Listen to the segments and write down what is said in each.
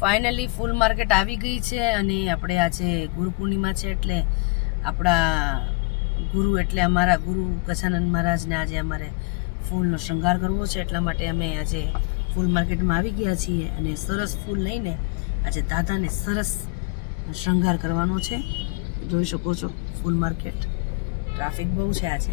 Finally ફૂલ market આવી ગઈ છે અને આપણે આજે ગુરુ પૂર્ણિમા છે એટલે આપણા ગુરુ એટલે અમારા ગુરુ ગજાનંદ મહારાજને આજે અમારે ફૂલનો શૃંગાર કરવો છે એટલા માટે અમે આજે ફૂલ માર્કેટમાં આવી ગયા છીએ અને સરસ ફૂલ લઈને આજે દાદાને સરસ શૃંગાર કરવાનો છે. જોઈ શકો છો ફૂલ માર્કેટ ટ્રાફિક બહુ છે આજે.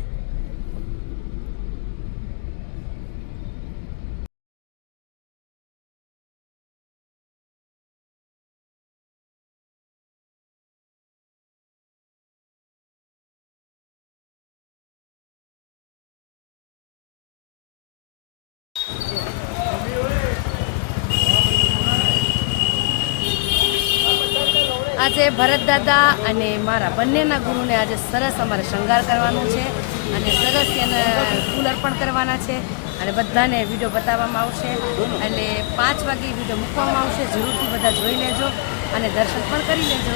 આજે ભરત દાદા અને મારા બંનેના ગુરુને આજે સરસ અમારે શણગાર કરવાનો છે અને સરસ એને ફૂલ અર્પણ કરવાના છે અને બધાને વીડિયો બતાવવામાં આવશે એટલે પાંચ વાગે વીડિયો મૂકવામાં આવશે. જરૂરથી બધા જોઈ લેજો અને દર્શન પણ કરી લેજો.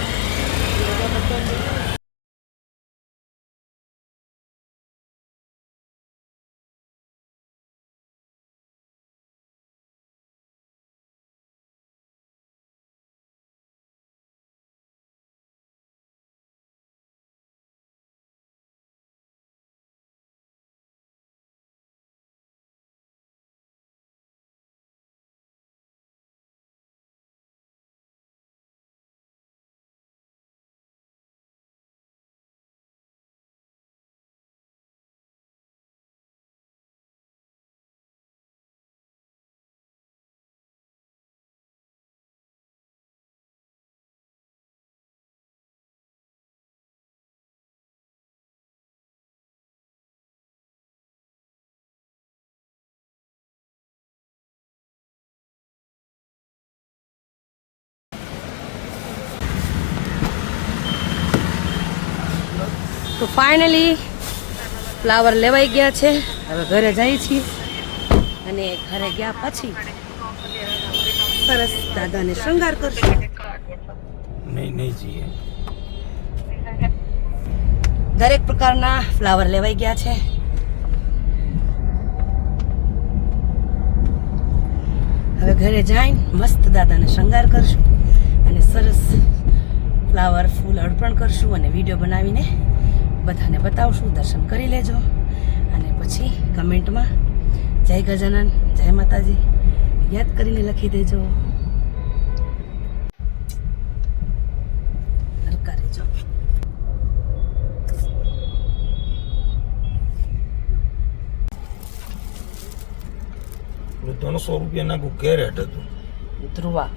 તો ફાઇનલી ફ્લાવર લેવાઈ ગયા છે. હવે ઘરે જઈએ છીએ અને ઘરે ગયા પછી સરસ દાદાને શૃંગાર કરશું. નહીં નહીં જઈએ. દરેક પ્રકારના ફ્લાવર લેવાઈ ગયા છે. હવે ઘરે જઈને મસ્ત દાદાને શૃંગાર કરશું અને સરસ ફ્લાવર ફૂલ અર્પણ કરશું અને વીડિયો બનાવીને બધાને બતાવશું. દર્શન કરી લેજો. અને પછી કમેન્ટમાં જય ગજાનન જય માતાજી. યાદ કરીને લખી દેજો. ત્રણસો રૂપિયા નાખું રેટ હતું. ધ્રુવા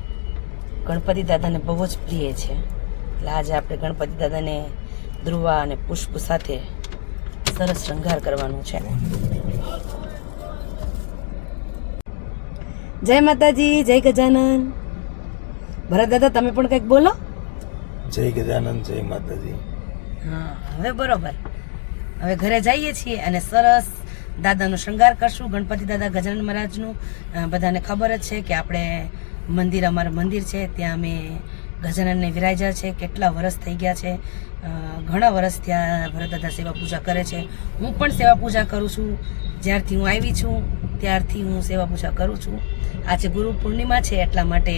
ગણપતિ દાદાને બહુ જ પ્રિય છે. એટલે આજે આપણે ગણપતિ દાદાને ધ્રુવા અને પુષ્પ સાથે સરસ શૃંગાર કરવાનો છે. જય માતાજી જય ગજાનન. ભરત દાદા તમે પણ કંઈક બોલો? જય ગજાનંદ જય માતાજી. હા હવે બરોબર. હવે ઘરે જઈએ છીએ અને સરસ દાદાનો શૃંગાર કરશું. ગણપતિ દાદા ગજાનન મહારાજનું. બધાને ખબર જ છે કે આપણે મંદિર અમારું મંદિર છે. ત્યાં અમે ગજાનનને વિરાજ્યા છે, કેટલા વર્ષ થઈ ગયા છે ઘણા વર્ષ ત્યાં ભરતદાદા સેવા પૂજા કરે છે. હું પણ સેવા પૂજા કરું છું. જ્યારથી હું આવી છું, ત્યારથી હું સેવા પૂજા કરું છું. આજે ગુરુ પૂર્ણિમા છે, એટલા માટે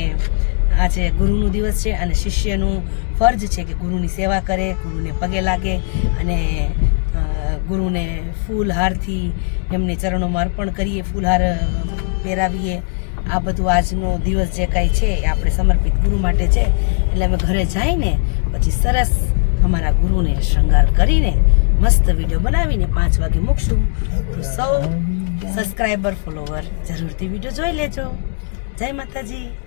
આજે ગુરુનો દિવસ છે અને શિષ્યનું ફરજ છે કે ગુરુની સેવા કરે, ગુરુને પગે લાગે અને ગુરુને ફૂલ હારથી એમને ચરણોમાં અર્પણ કરીએ, ફૂલહાર પહેરાવીએ. આ બધું આજનો દિવસ જે કાંઈ છે એ આપણે સમર્પિત ગુરુ માટે છે. એટલે અમે ઘરે જઈને પછી સરસ અમારા ગુરુને શૃંગાર કરીને મસ્ત વીડિયો બનાવીને પાંચ વાગે મૂકશું. તો સૌ સબસ્ક્રાઈબર ફોલોવર જરૂરથી વીડિયો જોઈ લેજો. જય માતાજી.